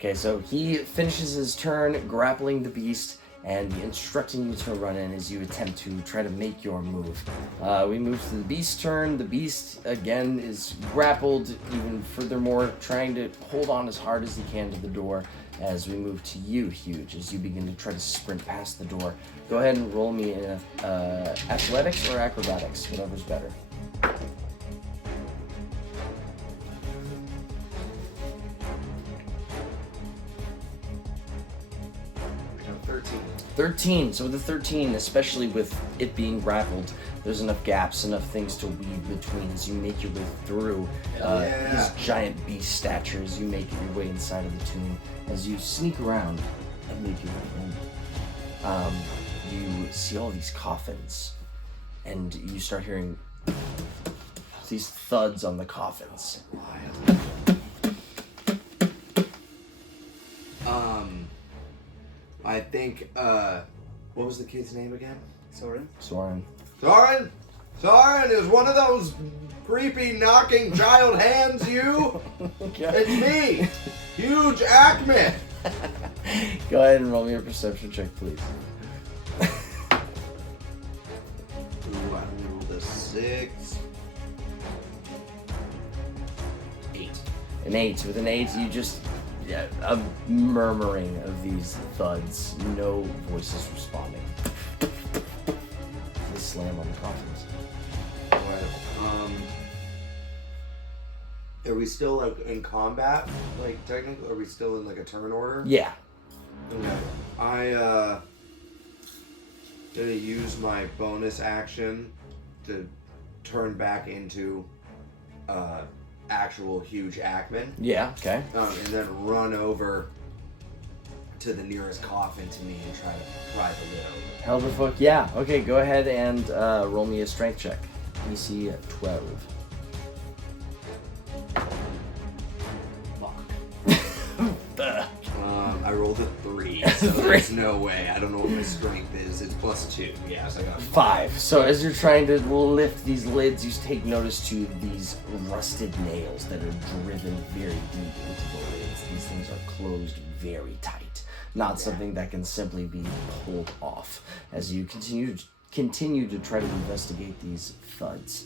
Okay, so he finishes his turn grappling the beast and instructing you to run in as you attempt to try to make your move. We move to the beast's turn. The beast, again, is grappled even furthermore, trying to hold on as hard as he can to the door as we move to you, Huge, as you begin to try to sprint past the door. Go ahead and roll me in athletics or acrobatics, whatever's better. 13. So with the 13, especially with it being grappled, there's enough gaps, enough things to weave between as you make your way through his giant beast stature, as you make your way inside of the tomb. As you sneak around and make your way in, you see all these coffins, and you start hearing these thuds on the coffins. I think, what was the kid's name again? Soren is one of those creepy knocking child hands, you? It's me, Huge Ackman. Go ahead and roll me a perception check, please. Ooh, I rolled a 6. 8. An 8. With an 8, you just... a murmuring of these thuds. No voices responding. They slam on the coffins. Alright, are we still, like, in combat? Like, technically, are we still in, like, a turn order? Yeah. Okay. Gonna use my bonus action to turn back into, actual Huge Ackman. Yeah, okay. And then run over to the nearest coffin to me and try to pry the lid open. Hell the fuck, yeah. Okay, go ahead and roll me a strength check. DC 12. Fuck. I rolled a 3, so there's no way. I don't know what my strength is. It's +2. Yeah, so I got 5. So as you're trying to lift these lids, you take notice to these rusted nails that are driven very deep into the lids. These things are closed very tight. Not something that can simply be pulled off. As you continue to try to investigate these thuds.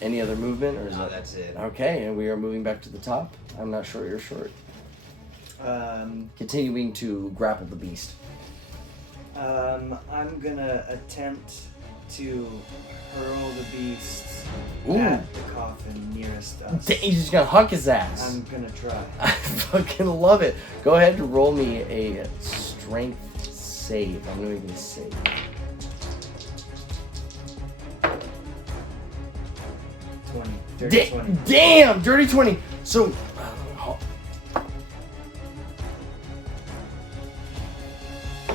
Any other movement, or is No, that's it. Okay, and we are moving back to the top. I'm not short, you're short. Continuing to grapple the beast. I'm gonna attempt to hurl the beast Ooh. at the coffin nearest us. He's just gonna huck his ass. I'm gonna try. I fucking love it. Go ahead and roll me a strength save. I'm gonna make it a save. Dirty 20. Damn! Dirty 20! So...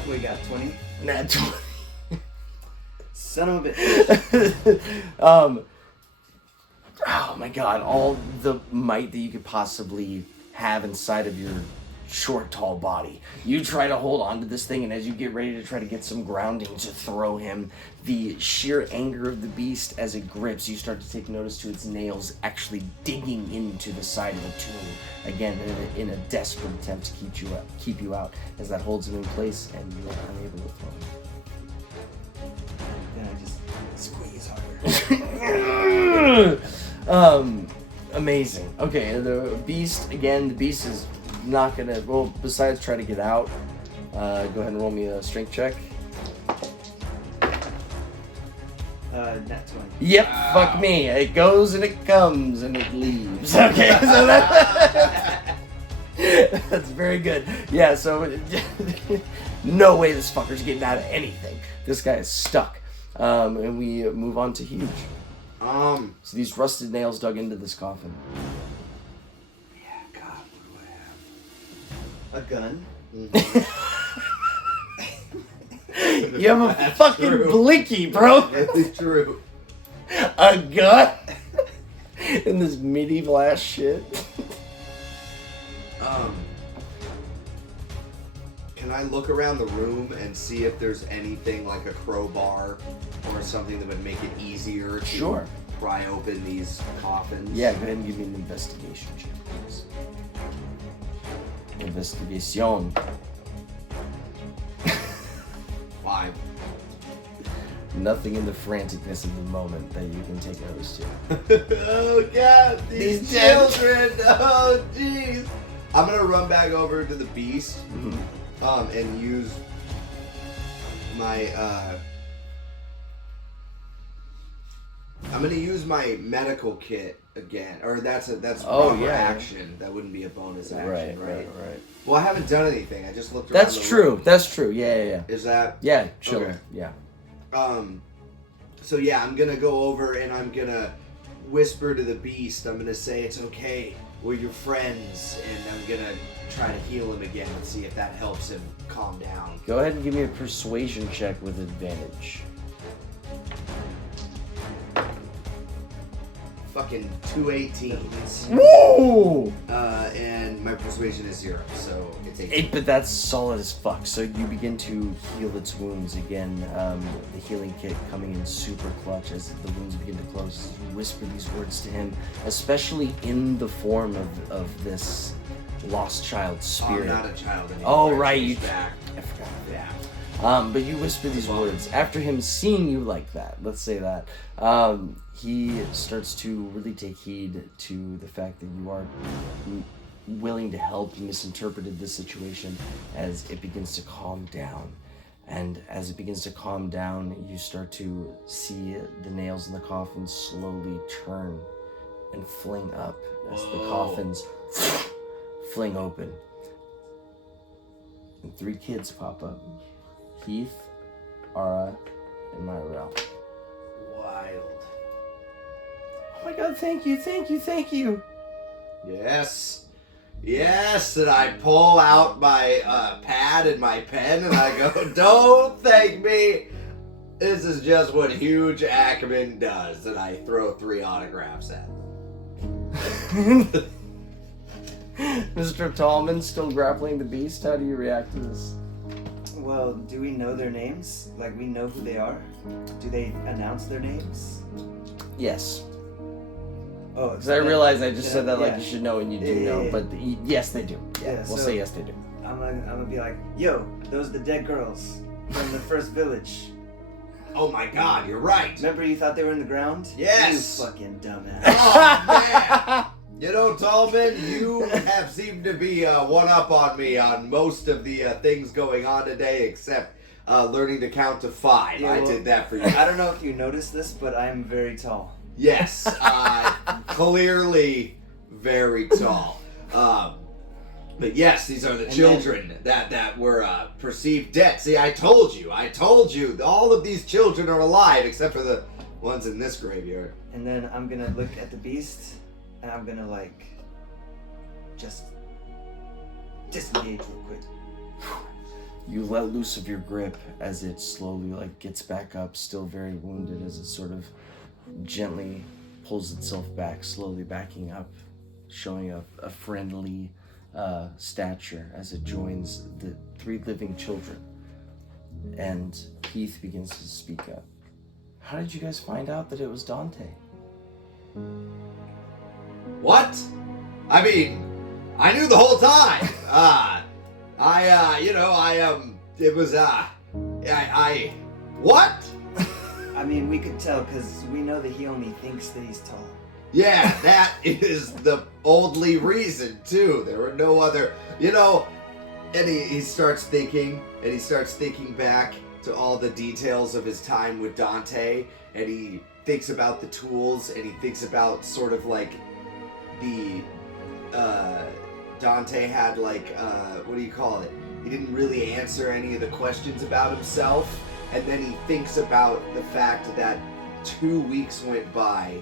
We got 20. Nah, 20. Son of a bitch. Oh my god, all the might that you could possibly have inside of your short, tall body. You try to hold on to this thing, and as you get ready to try to get some grounding to throw him, the sheer anger of the beast as it grips, you start to take notice to its nails actually digging into the side of the tomb. Again, in a desperate attempt to keep you out, as that holds him in place, and you are unable to throw him. Then I just squeeze harder. Amazing. Okay, the beast is not gonna, well, besides try to get out, go ahead and roll me a strength check. Nat 20. Yep, fuck me. It goes and it comes and it leaves. Okay, so that's very good. Yeah, so no way this fucker's getting out of anything. This guy is stuck. And we move on to Huge. So these rusted nails dug into this coffin. Yeah, God, what do I have? A gun. You have a That's fucking true. blinky, bro. That's true. A gun? In this medieval ass shit. Can I look around the room and see if there's anything like a crowbar or something that would make it easier to Sure. pry open these coffins? Yeah, go ahead and give me an investigation check, please. Investigation. 5. Nothing in the franticness of the moment that you can take notice to. Oh god, these These dead- children! Oh jeez! I'm gonna run back over to the beast, and use my I'm gonna use my medical kit again, or that's proper action. That wouldn't be a bonus action, right? Right. Well, I haven't done anything. I just looked around. That's true. That's true. Yeah. Is that? Yeah, chill. Okay. Yeah. So yeah, I'm gonna go over and I'm gonna whisper to the beast. I'm gonna say it's okay. We're your friends, and I'm gonna try to heal him again and see if that helps him calm down. Go ahead and give me a persuasion check with advantage. Fucking 2 18s. Woo! And my persuasion is 0, so it's 18. But that's solid as fuck. So you begin to heal its wounds again. The healing kit coming in super clutch as the wounds begin to close. You whisper these words to him, especially in the form of this lost child spirit. I'm not a child anymore. Oh, I right, changed you- back. I forgot. Yeah. But you whisper these words after him seeing you like that. Let's say that he starts to really take heed to the fact that you are willing to help. Misinterpreted this situation as it begins to calm down, and as it begins to calm down, you start to see the nails in the coffin slowly turn and fling up as the coffins fling open, and 3 kids pop up. Heath, Ara, and Myrell. Wild. Oh my god, thank you. Yes. Yes, and I pull out my pad and my pen and I go, don't thank me. This is just what Huge Ackman does. And I throw 3 autographs at him. Mr. Tallman still grappling the beast. How do you react to this? Well, do we know their names? Like, we know who they are? Do they announce their names? Yes. Oh, Because I realize I just said that like yeah. you should know and you do Yeah, know, yeah. but yes, they do. Yeah, We'll so- say yes, they do. I'm gonna be like, yo, those are the dead girls from the first village. Oh my god, you're right. Remember you thought they were in the ground? Yes. You fucking dumbass. Oh man. You know, Tallman, you have seemed to be one up on me on most of the things going on today, except learning to count to 5. Yeah, I well- did that for you. I don't know if you noticed this, but I'm very tall. Yes, clearly very tall. But yes, these are the children that were perceived dead. See, I told you, all of these children are alive except for the ones in this graveyard. And then I'm gonna look at the beast, and I'm gonna like just disengage real quick. You let loose of your grip as it slowly like gets back up, still very wounded, as it sort of gently pulls itself back, slowly backing up, showing a friendly stature as it joins the 3 living children. And Heath begins to speak up. How did you guys find out that it was Dante? What? I mean, I knew the whole time. What? I mean, we could tell because we know that he only thinks that he's tall. Yeah, that is the only reason, too. There were no other, and he starts thinking, and he starts thinking back to all the details of his time with Dante, and he thinks about the tools, and he thinks about sort of like the, Dante had like, what do you call it? He didn't really answer any of the questions about himself, and then he thinks about the fact that 2 weeks went by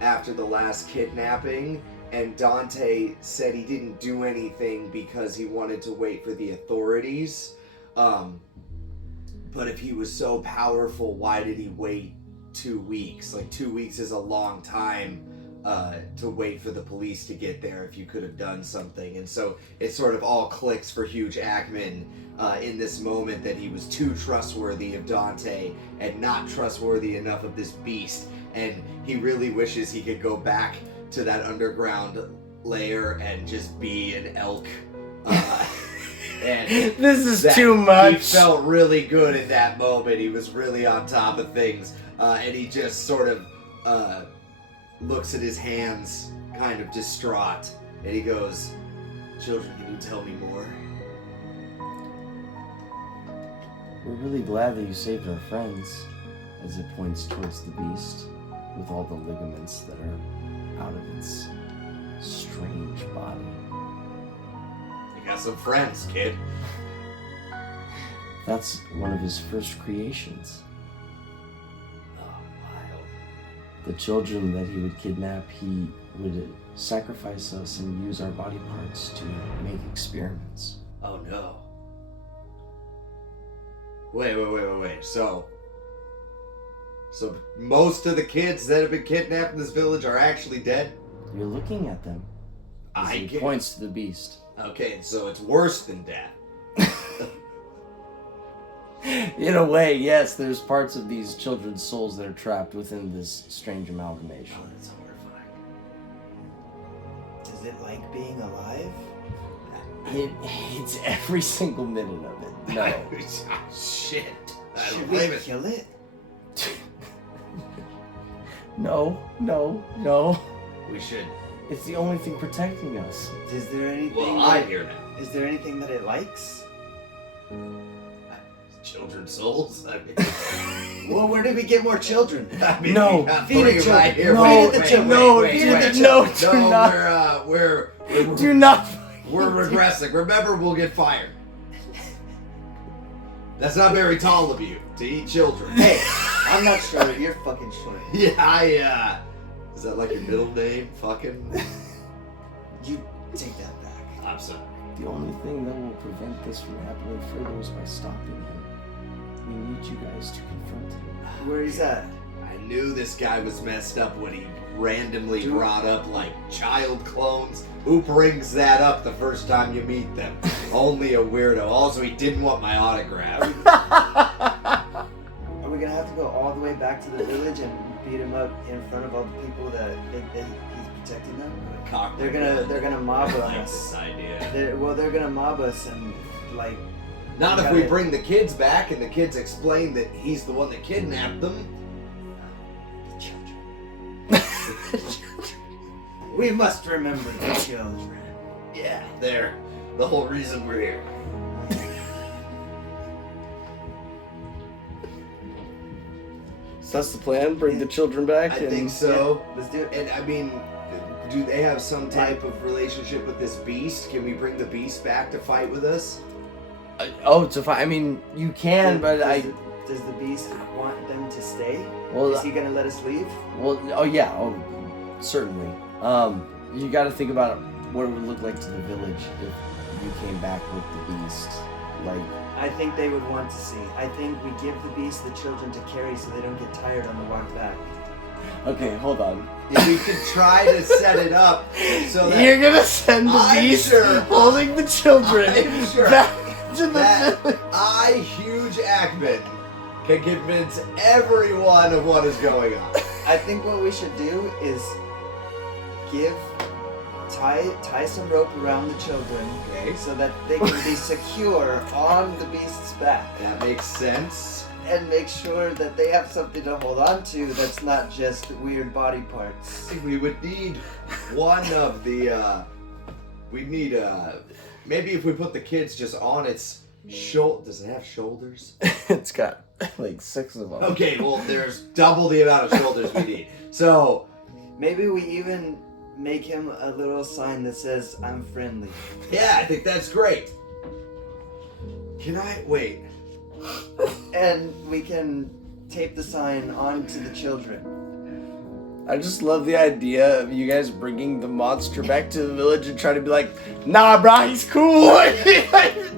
after the last kidnapping, and Dante said he didn't do anything because he wanted to wait for the authorities. But if he was so powerful, why did he wait 2 weeks? Like, 2 weeks is a long time to wait for the police to get there if you could have done something. And so it sort of all clicks for Huge Ackman in this moment that he was too trustworthy of Dante and not trustworthy enough of this beast. And he really wishes he could go back to that underground lair and just be an elk And this is too much. He felt really good in that moment. He was really on top of things. And he just sort of looks at his hands, kind of distraught. And he goes, "Children, can you tell me more?" We're really glad that you saved our friends, as it points towards the beast, with all the ligaments that are out of its strange body. You got some friends, kid. That's one of his first creations. Oh, wild. The children that he would kidnap, he would sacrifice us and use our body parts to make experiments. Oh no. Wait. So most of the kids that have been kidnapped in this village are actually dead? You're looking at them. As he points to the beast. Okay, so it's worse than death. In a way, yes, there's parts of these children's souls that are trapped within this strange amalgamation. Oh, that's horrifying. Is it like being alive? It's every single minute of it. No. Shit. I don't Should blame we it. kill it? No. We should. It's the only thing protecting us. Is there anything? Well, I'm here now. Is there anything that it likes? Children's souls? I mean, Well, where did we get more children? I mean, No. I'm Feed putting it it right children. here. No, Wait, feed it wait, no, wait, feed wait. it no, do not. We're Do not. we're regressing. Remember, we'll get fired. That's not very tall of you to eat children. Hey, I'm not short. You're fucking short. Yeah, is that like your middle name? Fucking. You take that back. I'm sorry. The only thing that will prevent this from happening further is by stopping him. We need you guys to confront him. Where is that? I knew this guy was messed up when he randomly brought up like child clones. Who brings that up the first time you meet them? Only a weirdo. Also, he didn't want my autograph. Are we gonna have to go all the way back to the village and beat him up in front of all the people that think that he's protecting them? They're gonna mob I like us. this idea. They're gonna mob us and like. Not if we bring the kids back and the kids explain that he's the one that kidnapped them. The children. We must remember the children. Yeah, they're the whole reason we're here. So that's the plan? Bring the children back? I think so. Yeah, let's do it. And I mean, do they have some type of relationship with this beast? Can we bring the beast back to fight with us? I mean, you can, but Does the beast want them to stay? Well, Is he gonna let us leave? Well, certainly. You got to think about what it would look like to the village if you came back with the beast. Like, I think they would want to see. I think we give the beast the children to carry so they don't get tired on the walk back. okay, hold on. If we could try to set it up so that You're gonna send the I'm beast sure- holding the children I'm sure back to the that village. I, Huge Ackman, can convince everyone of what is going on. I think what we should do is tie some rope around the children Okay, so that they can be secure on the beast's back, that makes sense. and make sure that they have something to hold on to that's not just weird body parts. We would need one of the, maybe if we put the kids just on its shoulder. Does it have shoulders? It's got like 6 of them. Okay, well, there's double the amount of shoulders we need. So, Maybe we even make him a little sign that says, "I'm friendly." yeah, I think that's great. Can I, wait. And we can tape the sign onto the children. I just love the idea of you guys bringing the monster back to the village and trying to be like, nah, bro, he's cool.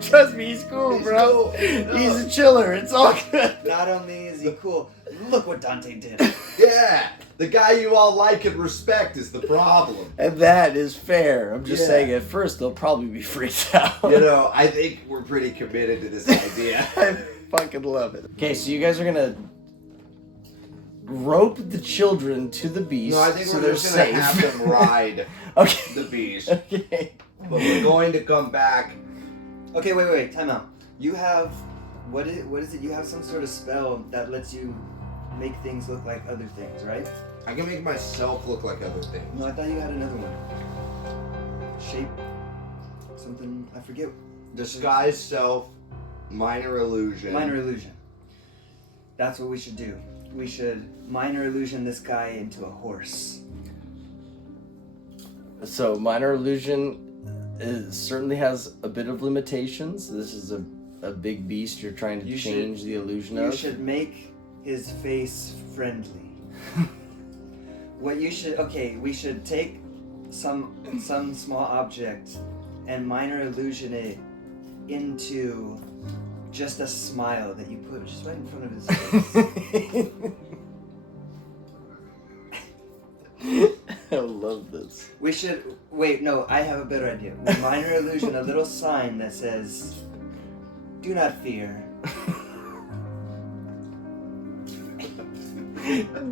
Trust me, he's cool, He's bro. cool. He's a chiller. It's all good. Not only is he cool, look what Dante did. Yeah, the guy you all like and respect is the problem. And that is fair. I'm just Yeah. saying, at first, they'll probably be freaked out. You know, I think we're pretty committed to this idea. I fucking love it. Okay, so you guys are gonna rope the children to the beast No, I think so we're they're just gonna safe. have them ride Okay. the beast. Okay. But we're going to come back Okay, wait, time out. You have, what is it? You have some sort of spell that lets you make things look like other things, right? I can make myself look like other things. No, I thought you had another one. Shape, something, I forget. Disguise self, minor illusion. Minor illusion. That's what we should do. We should minor illusion this guy into a horse. So minor illusion certainly has a bit of limitations. This is a big beast you're trying to change the illusion of. You should make his face friendly. We should take some small object and minor illusion it into just a smile that you put just right in front of his face. I love this. We should no, I have a better idea. We minor illusion a little sign that says, "Do not fear."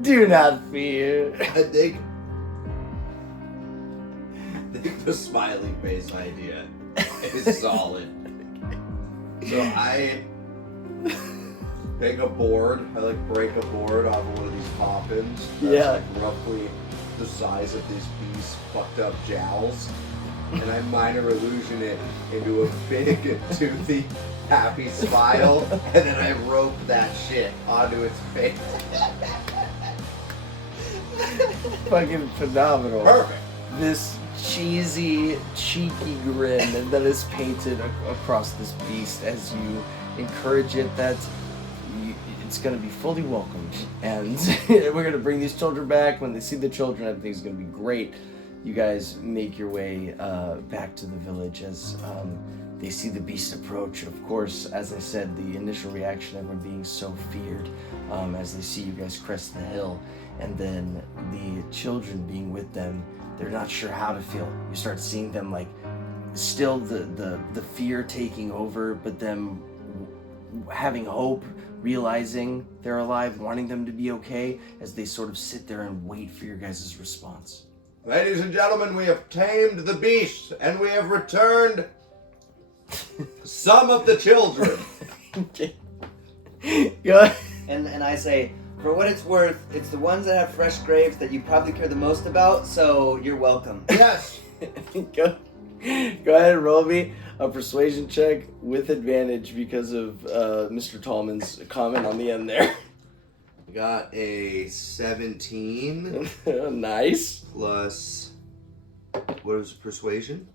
Do not fear. I think the smiley face idea is solid. So I take a board, I break a board off of one of these poppins that's roughly the size of these beast's fucked up jowls, and I minor illusion it into a big toothy happy smile, and then I rope that shit onto its face. Fucking phenomenal. Perfect. This cheesy, cheeky grin that is painted across this beast as you encourage it that it's going to be fully welcomed. And we're going to bring these children back. When they see the children, everything's going to be great. You guys make your way back to the village as they see the beast approach. Of course, as I said, the initial reaction, everyone being so feared as they see you guys crest the hill. And then the children being with them, they're not sure how to feel. You start seeing them still the fear taking over, but them having hope, realizing they're alive, wanting them to be okay, as they sort of sit there and wait for your guys' response. Ladies and gentlemen, we have tamed the beast, and we have returned some of the children. Go ahead. And I say, for what it's worth, it's the ones that have fresh graves that you probably care the most about, so you're welcome. Yes. Go ahead and roll me a persuasion check with advantage because of Mr. Tallman's comment on the end there. Got a 17 Nice. plus, what was persuasion?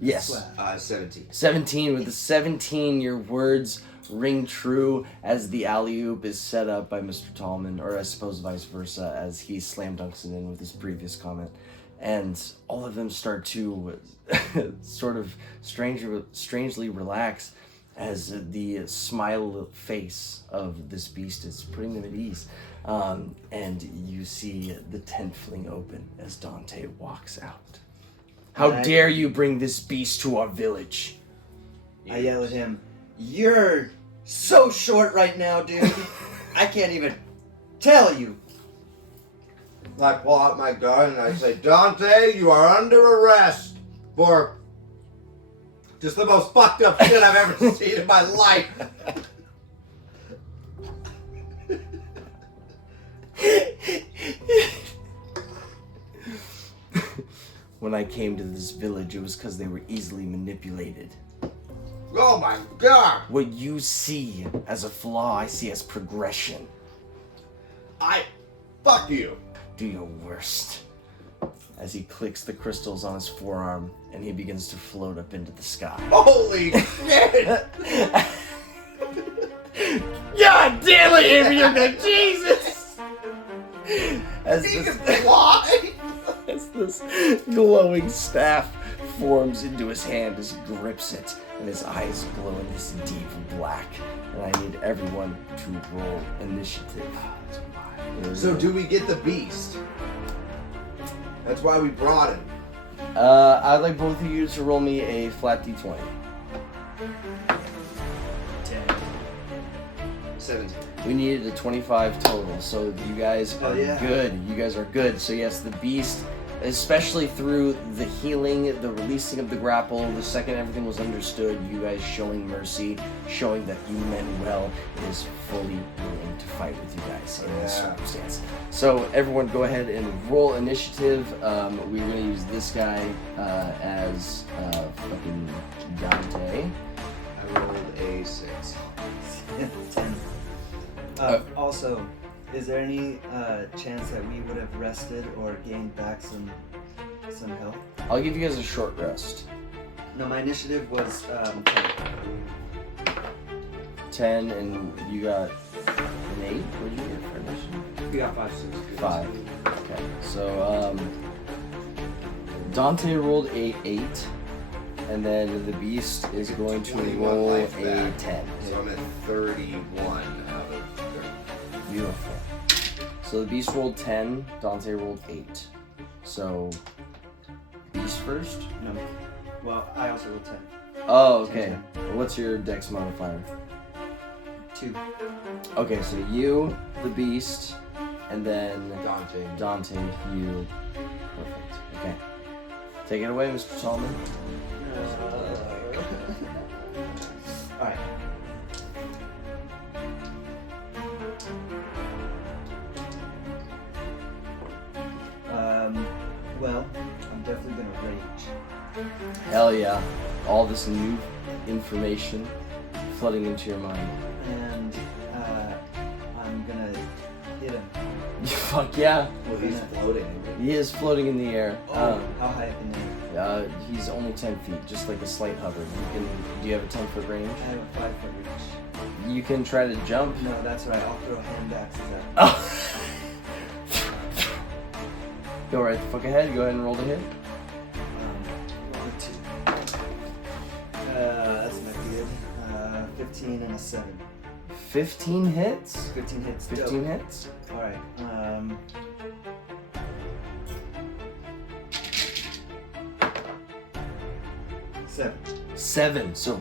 Yes. 17. 17. With the 17, your words ring true as the alley-oop is set up by Mr. Tallman, or I suppose vice versa, as he slam dunks it in with his previous comment. And all of them start to sort of strangely relax as the smile face of this beast is putting them at ease. And you see the tent fling open as Dante walks out. How dare you bring this beast to our village? I yell at him, "You're so short right now, dude. I can't even tell you." I pull out my gun and I say, Dante, you are under arrest for just the most fucked up shit I've ever seen in my life. When I came to this village, it was because they were easily manipulated. Oh my god. What you see as a flaw, I see as progression. Fuck you. Do your worst. As he clicks the crystals on his forearm and he begins to float up into the sky. Holy shit. God damn it, Avery, Jesus! As this glowing staff forms into his hand as he grips it, and his eyes glow in this deep black. And I need everyone to roll initiative. So do we get the beast? That's why we brought him. I'd like both of you to roll me a flat d20. 17. We needed a 25 total, so you guys are yeah. good. You guys are good. So yes, the beast especially through the healing, the releasing of the grapple, the second everything was understood, you guys showing mercy, showing that you meant well, is fully willing to fight with you guys in this circumstance. So everyone go ahead and roll initiative. We're going to use this guy as fucking Dante. I rolled a 6. 10. Also, is there any chance that we would have rested or gained back some health? I'll give you guys a short rest. No, my initiative was 10, and you got an 8. What did you get for initiative? We got 5, 6. 5. Okay, so Dante rolled a 8, and then the beast is going to 21 roll a life back. 10. So I'm at 31 out of 30. Beautiful. So the beast rolled 10, Dante rolled 8. So beast first? No. Well, I also rolled 10. Oh, okay. What's your dex modifier? 2. Okay, so you, the beast, and then Dante, you. Perfect. Okay. Take it away, Mr. Tallman. Alright. Well, I'm definitely gonna rage. Hell yeah. All this new information flooding into your mind. And I'm gonna hit him. Fuck yeah. well, he's floating. He is floating in the air. How high up in the air? He's only 10 feet, just like a slight hover. Do you have a 10-foot range? I have a 5-foot reach. You can try to jump. No, that's right. I'll throw hand axes at him. Oh. Go right the fuck ahead. Go ahead and roll the hit. Roll a 2. That's not good. 15 and a 7. 15 hits? 15 hits. 15 hits? Alright. 7. 7. So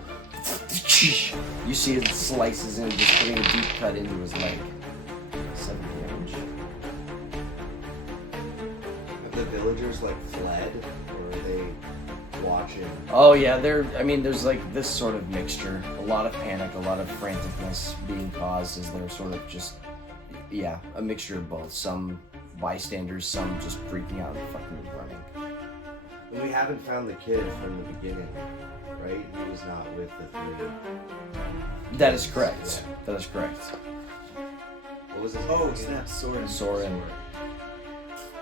you see it slices in, just putting a deep cut into his leg. 7 damage. Have the villagers like fled, or are they watching? Oh yeah, there's like this sort of mixture. A lot of panic, a lot of franticness being caused as they're sort of just, yeah, a mixture of both. Some bystanders, some just freaking out and fucking running. And we haven't found the kid from the beginning, right? He was not with the 3. That is correct. That is correct. What was his name? Oh, again? snap, Soren. Soren.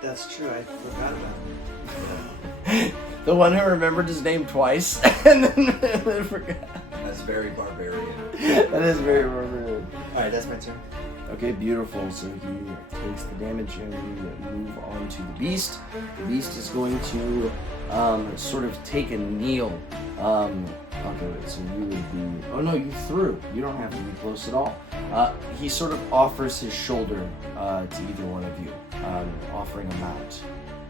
That's true. I forgot about him. The one who remembered his name twice and then forgot. That's very barbarian. That is very barbarian. Alright, that's my turn. Okay, beautiful. So he takes the damage and we move on to the beast. The beast is going to sort of take a kneel. Okay, wait, so you would be... Oh no, you threw. You don't have to be close at all. He sort of offers his shoulder to either one of you, offering a mount.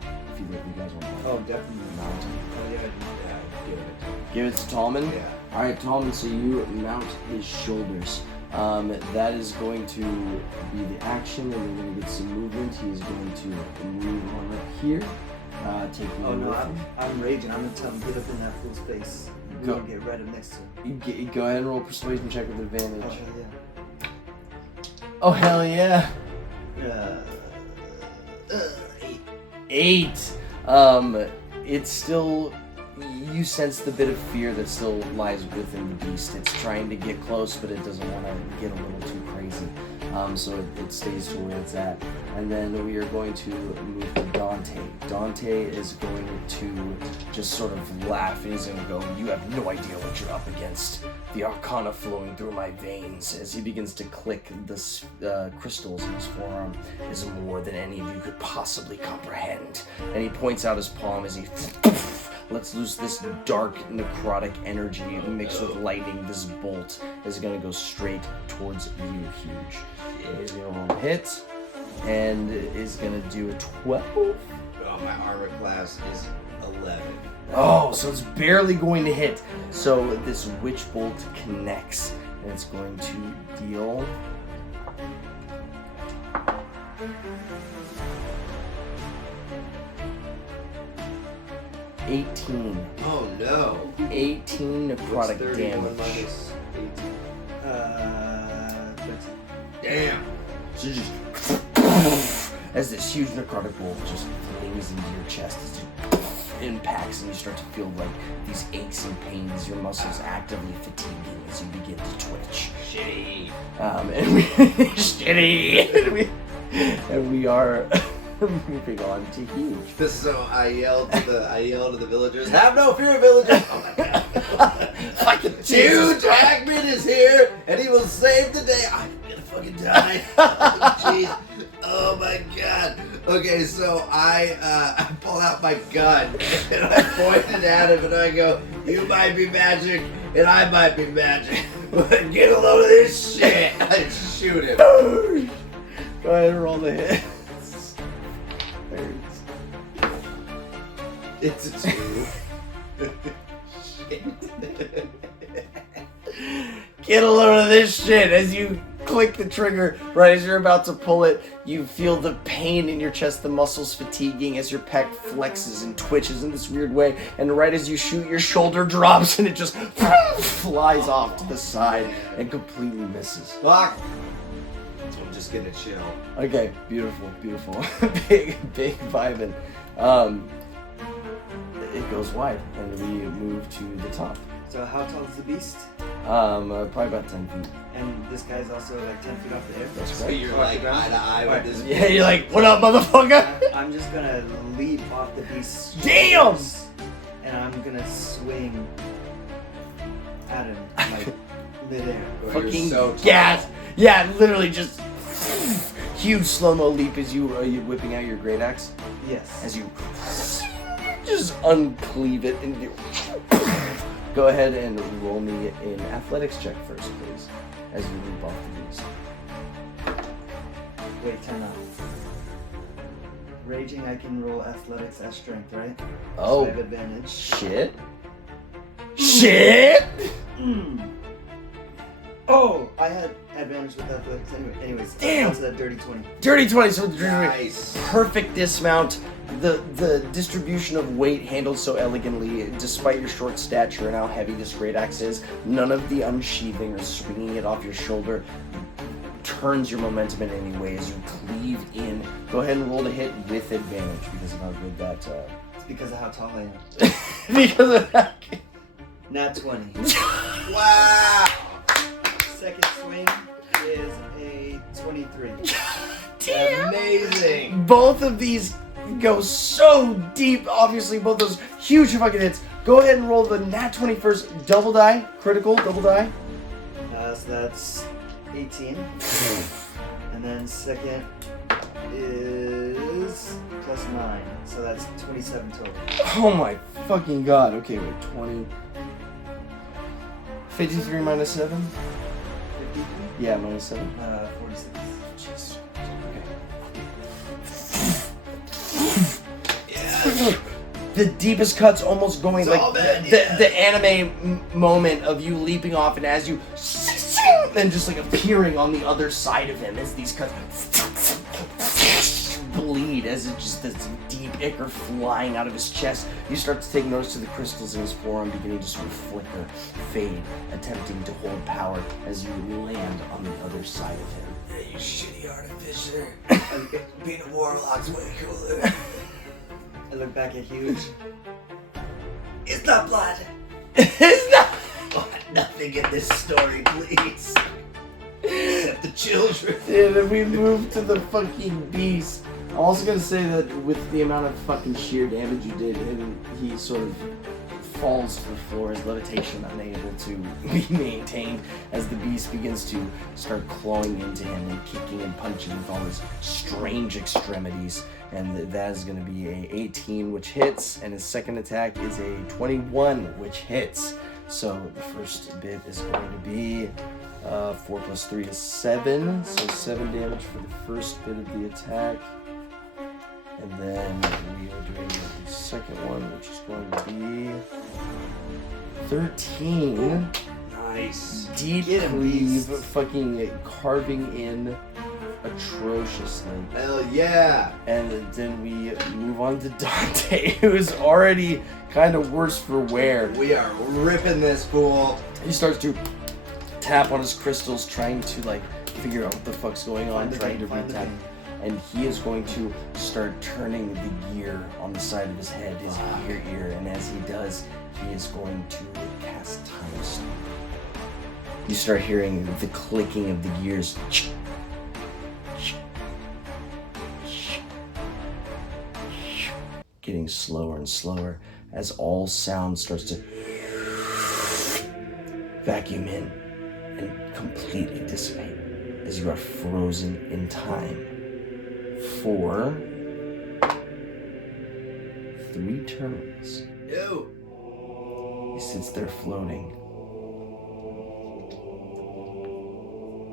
If either of you guys want to Oh, definitely. mount. Oh, yeah. Yeah, give it. Give it to Tallman? Yeah. Alright, Tallman, so you mount his shoulders. That is going to be the action, and we're going to get some movement. He is going to move on up here. Taking Oh, no, with him. I'm raging. I'm going to tell him, get up in that fool's face. We're Go. going to get right up next to him. You go ahead and roll a persuasion check with advantage. Oh, hell Oh, hell yeah. yeah. 8. It's still... You sense the bit of fear that still lies within the beast. It's trying to get close, but it doesn't want to get a little too crazy. So it stays to where it's at. And then we are going to move to Dante. Dante is going to just sort of laugh, and he's going to go, "You have no idea what you're up against. The arcana flowing through my veins," as he begins to click the crystals in his forearm, is more than any of you could possibly comprehend. And he points out his palm as he lets loose this dark necrotic energy mixed with lightning. This bolt is going to go straight towards you, Huge. He's going to roll a hit and is going to do a 12. Oh, my armor class is 11. Oh, so it's barely going to hit. So this witch bolt connects, and it's going to deal... 18. Oh no. 18 What's necrotic 31 damage. minus 18? 13. Damn. So you just as this huge necrotic wolf just flings into your chest as it impacts, and you start to feel like these aches and pains, your muscles actively fatiguing as you begin to twitch. Shitty. And we are moving on to huge. So I yelled to the villagers, "Have no fear, villagers!" Oh my god. Fucking Huge Hackman is here, and he will save the day. I'm gonna fucking die. Oh, jeez. Oh my god. Okay, so I pull out my gun and I point it at him and I go, "You might be magic and I might be magic, but get a load of this shit." I shoot him. Go ahead and roll the hit. It's a 2. Shit. Get a load of this shit. As you click the trigger, right as you're about to pull it, you feel the pain in your chest, the muscles fatiguing as your pec flexes and twitches in this weird way. And right as you shoot, your shoulder drops and it just flies off to the side and completely misses. Fuck. I'm just gonna chill. Okay, beautiful. big vibing. It goes wide, and we move to the top. So how tall is the beast? Probably about 10 feet. And this guy's also like 10 feet off the air. That's So right. you're like eye to eye with this. Yeah, you're like, what up, motherfucker? I'm just gonna leap off the beast's Damn! shoulders, and I'm gonna swing at him like midair. You're Fucking so tall. gas. Yeah, literally just huge slow-mo leap as you are you whipping out your great axe Yes. as you just uncleave it and you go ahead and roll me an athletics check first, please, as you leap off the beast. Wait, time out. Raging, I can roll athletics as strength, right? So Oh I have advantage. shit! Oh, I had advantage with athletics anyway. Anyways, Damn. that's that dirty 20. Dirty 20. So Nice. perfect dismount. The distribution of weight handled so elegantly, despite your short stature and how heavy this great axe is. None of the unsheathing or swinging it off your shoulder turns your momentum in any way as you cleave in. Go ahead and roll to hit with advantage because of how good that. It's because of how tall I am. Because of that. Nat 20. Wow. Second swing is a 23. Damn. Amazing. Both of these go so deep. Obviously, both those huge fucking hits. Go ahead and roll the nat 20 first. Double die, critical, double die. So that's 18. And then second is plus 9. So that's 27 total. Oh my fucking god. Okay, wait, 20. 53 minus 7? 53? Yeah, minus 7. 46. Jeez. Yeah. The deepest cuts almost going It's like all bad, the, yeah. the anime moment of you leaping off and as you then just like appearing on the other side of him as these cuts bleed as it just this deep ichor flying out of his chest. You start to take notice to the crystals in his forearm beginning to sort of flicker, fade, attempting to hold power as you land on the other side of him. Hey, you shitty artificer. Being a warlock's way cooler. I look back at Huge. It's not blood. It's not. Nothing in this story, please. Except the children. Dude, and we move to the fucking beast. I'm also gonna say that with the amount of fucking sheer damage you did, and he sort of falls to the floor, his levitation unable to be maintained as the beast begins to start clawing into him and kicking and punching with all his strange extremities. And that is going to be a 18, which hits, and his second attack is a 21, which hits. So the first bit is going to be 4 plus 3 is 7, so 7 damage for the first bit of the attack. And then we are doing the second one, which is going to be 13. Nice. Deep Get him, cleave, beast. fucking carving in atrociously. Hell yeah. And then we move on to Dante, who is already kind of worse for wear. We are ripping this fool. He starts to tap on his crystals, trying to like figure out what the fuck's going on, trying to retap. And he is going to start turning the gear on the side of his head, his ear, and as he does, he is going to cast Time Stone. You start hearing the clicking of the gears. Getting slower and slower as all sound starts to vacuum in and completely dissipate as you are frozen in time for 3 turns. Ew. He sits there floating.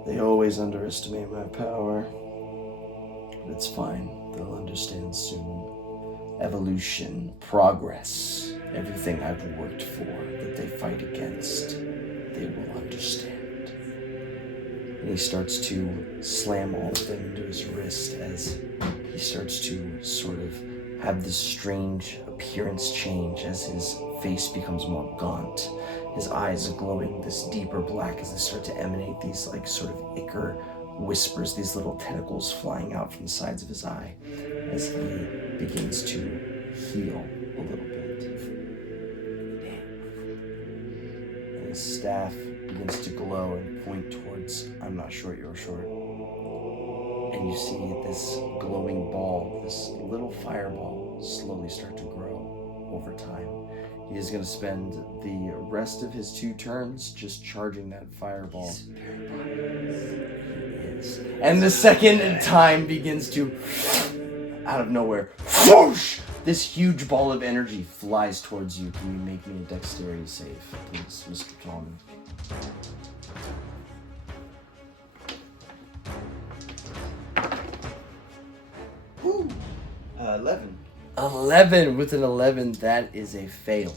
They always underestimate my power, but it's fine. They'll understand soon. Evolution, progress, everything I've worked for that they fight against, they will understand. And he starts to slam all of them into his wrist as he starts to sort of have this strange appearance change as his face becomes more gaunt. His eyes are glowing this deeper black as they start to emanate these like sort of ichor whispers, these little tentacles flying out from the sides of his eye as he begins to heal a little bit. And his staff begins to glow and point towards, I'm not short, you're short. And you see this glowing ball, this little fireball, slowly start to grow over time. He is going to spend the rest of his 2 turns just charging that fireball. He is. And the second time begins to, out of nowhere, whoosh! This huge ball of energy flies towards you. Can you make me a dexterity save, please, Mr. Tallman? Woo! 11. 11. With an 11, that is a fail.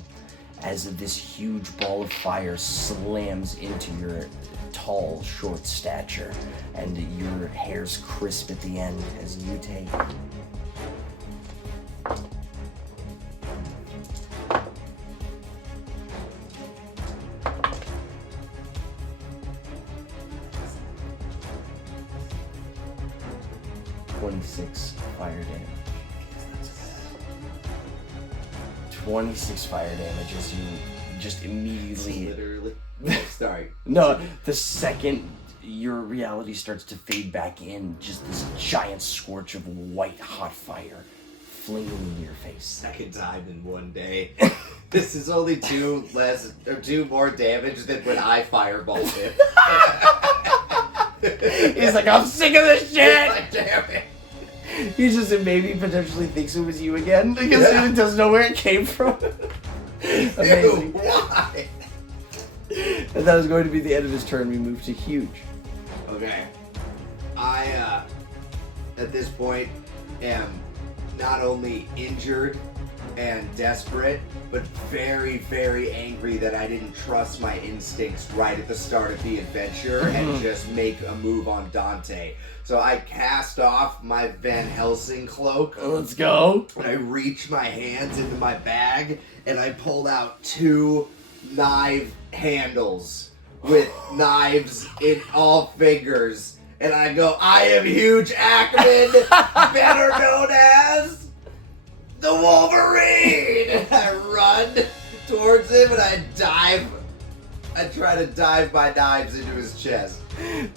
As this huge ball of fire slams into your tall, short stature, and your hair's crisp at the end as you take 26 fire damage. 26 fire damage as you just immediately... Literally. Sorry. No, the second your reality starts to fade back in, just this giant scorch of white hot fire flinging into your face. Second time in one day. This is only 2 more damage than when I fireballed him. He's like, I'm sick of this shit! Like, damn it. He just maybe potentially thinks it was you again because he doesn't know where it came from. Amazing. Dude, why? And that was going to be the end of his turn. We move to huge. Okay. I, at this point, am not only injured and desperate, but very, very angry that I didn't trust my instincts right at the start of the adventure and just make a move on Dante. So I cast off my Van Helsing cloak. Let's go. And I reach my hands into my bag and I pulled out 2 knife handles with knives in all fingers. And I go, I am Huge Ackman, better known as the Wolverine! And I run towards him and I try to dive my knives into his chest.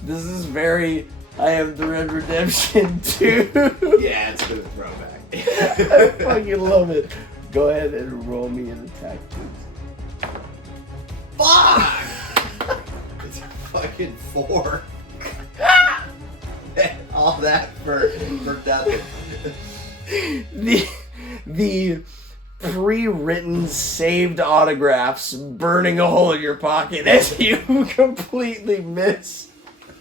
This is very I Am the Red Redemption 2. Yeah, it's a bit of a throwback. I fucking love it. Go ahead and roll me an attack, please. Fuck! It's a fucking 4. All that for nothing. The pre-written saved autographs burning a hole in your pocket as you completely miss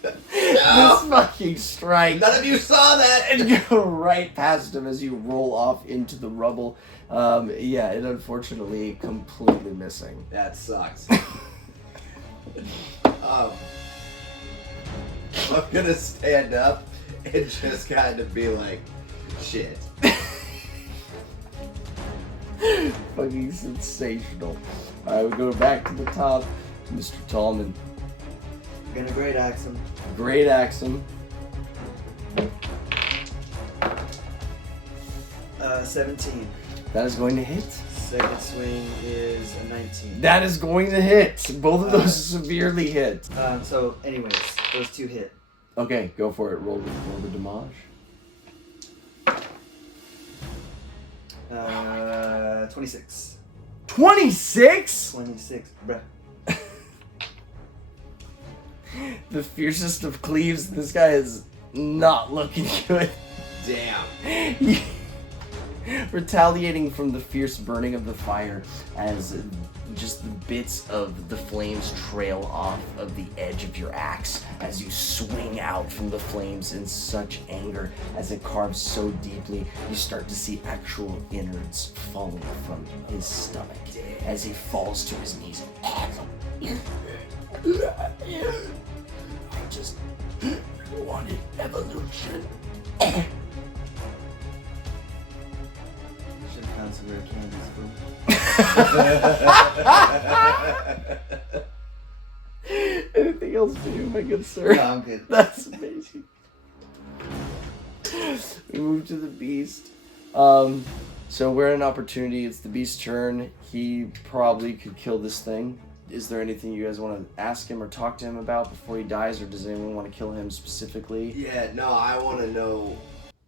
this fucking strike. None of you saw that! And go right past him as you roll off into the rubble. Yeah, and unfortunately completely missing. That sucks. I'm gonna stand up and just kind of be like, shit. fucking sensational. Alright, we go back to the top. Mr. Tallman. Gonna great axe him. Great Axum. 17. That is going to hit. Second swing is a 19. That is going to hit. Both of those severely hit. So, anyways, those two hit. Okay, go for it. Roll the damage. 26. 26? 26, bruh. The fiercest of cleaves. This guy is not looking good. Damn. Retaliating from the fierce burning of the fire as just the bits of the flames trail off of the edge of your axe as you swing out from the flames in such anger as it carves so deeply. You start to see actual innards falling from his stomach as he falls to his knees. I just wanted evolution. Should've found some rare candies, fool. Anything else to do, my good sir? No, I'm good. That's amazing. We move to the beast. So we're in an opportunity. It's the beast's turn. He probably could kill this thing. Is there anything you guys want to ask him or talk to him about before he dies, or does anyone want to kill him specifically? Yeah, no, I want to know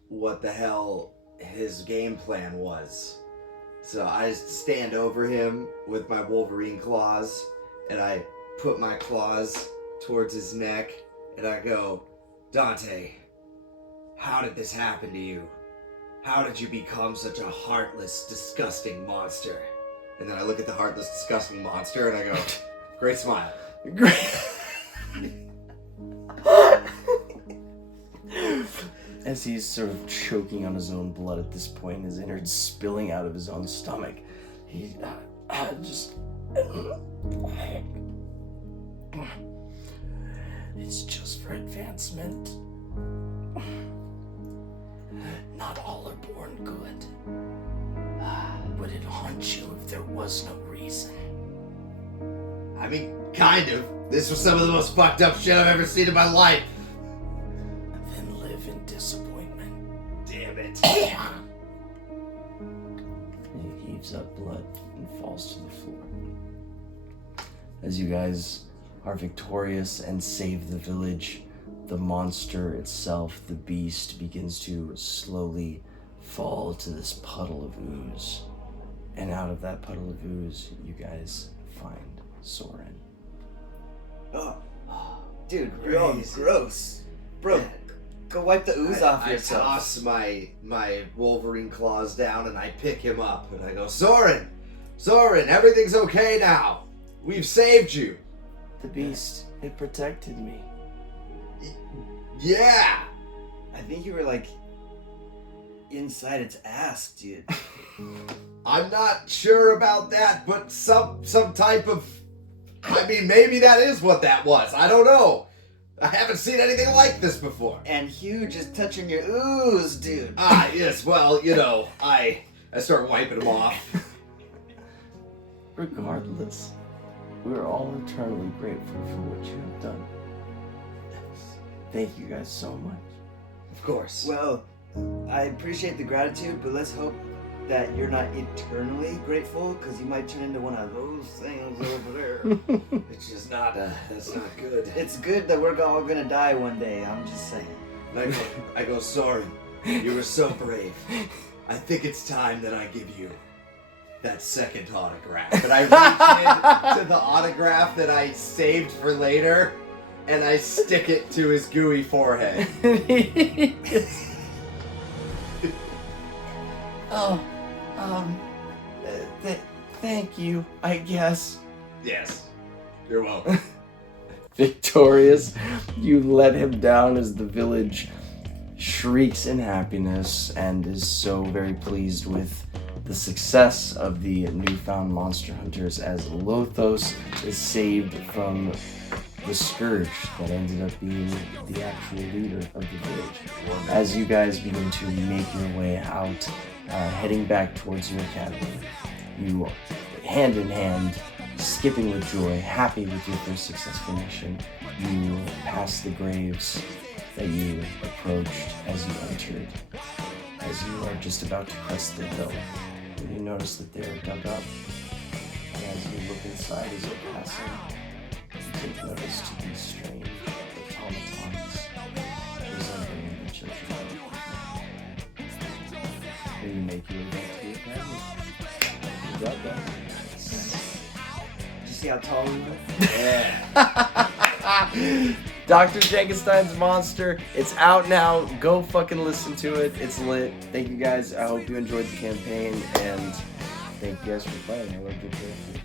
what the hell his game plan was. So I stand over him with my Wolverine claws, and I put my claws towards his neck, and I go, Dante, how did this happen to you? How did you become such a heartless, disgusting monster? And then I look at the heartless, disgusting monster, and I go, great smile. As he's sort of choking on his own blood at this point, his innards spilling out of his own stomach, he just... It's just for advancement. Not all are born good. Would it haunt you if there was no reason? I mean, kind of. This was some of the most fucked up shit I've ever seen in my life. Then live in disappointment. Damn it. He heaves up blood and falls to the floor. As you guys are victorious and save the village, the monster itself, the beast, begins to slowly fall to this puddle of ooze. And out of that puddle of ooze, you guys find Soren. Oh, dude, Crazy. gross. Bro, go wipe the ooze off yourself. I toss my Wolverine claws down and I pick him up and I go, Soren, everything's okay now. We've saved you. The beast, it protected me. Yeah. I think you were like inside its ass, dude. I'm not sure about that, but some type of... I mean, maybe that is what that was. I don't know. I haven't seen anything like this before. And Hugh just touching your ooze, dude. Ah, yes, well, you know, I start wiping them off. Regardless, we're all eternally grateful for what you have done. Thank you guys so much. Of course. Well, I appreciate the gratitude, but let's hope that you're not eternally grateful, because you might turn into one of those things over there. It's just not, that's not good. It's good that we're all gonna die one day, I'm just saying. And I go, Soren, you were so brave. I think it's time that I give you that second autograph. And I reach into the autograph that I saved for later, and I stick it to his gooey forehead. Thank you, I guess. Yes. You're welcome. Victorious, you let him down as the village shrieks in happiness and is so very pleased with the success of the newfound monster hunters as Lothos is saved from the scourge that ended up being the actual leader of the village. As you guys begin to make your way out, heading back towards your academy, you, hand in hand, skipping with joy, happy with your first successful mission, you pass the graves that you approached as you entered. As you are just about to crest the hill, you notice that they are dug up. And as you look inside as you're passing, you take notice to these strange automatons resembling the children. Will you make your way back to the academy? You got that? Did you see how tall we were? Yeah. Dr. Jankenstein's Monster. It's out now. Go fucking listen to it. It's lit. Thank you guys. I hope you enjoyed the campaign, and thank you guys for playing. I loved your character.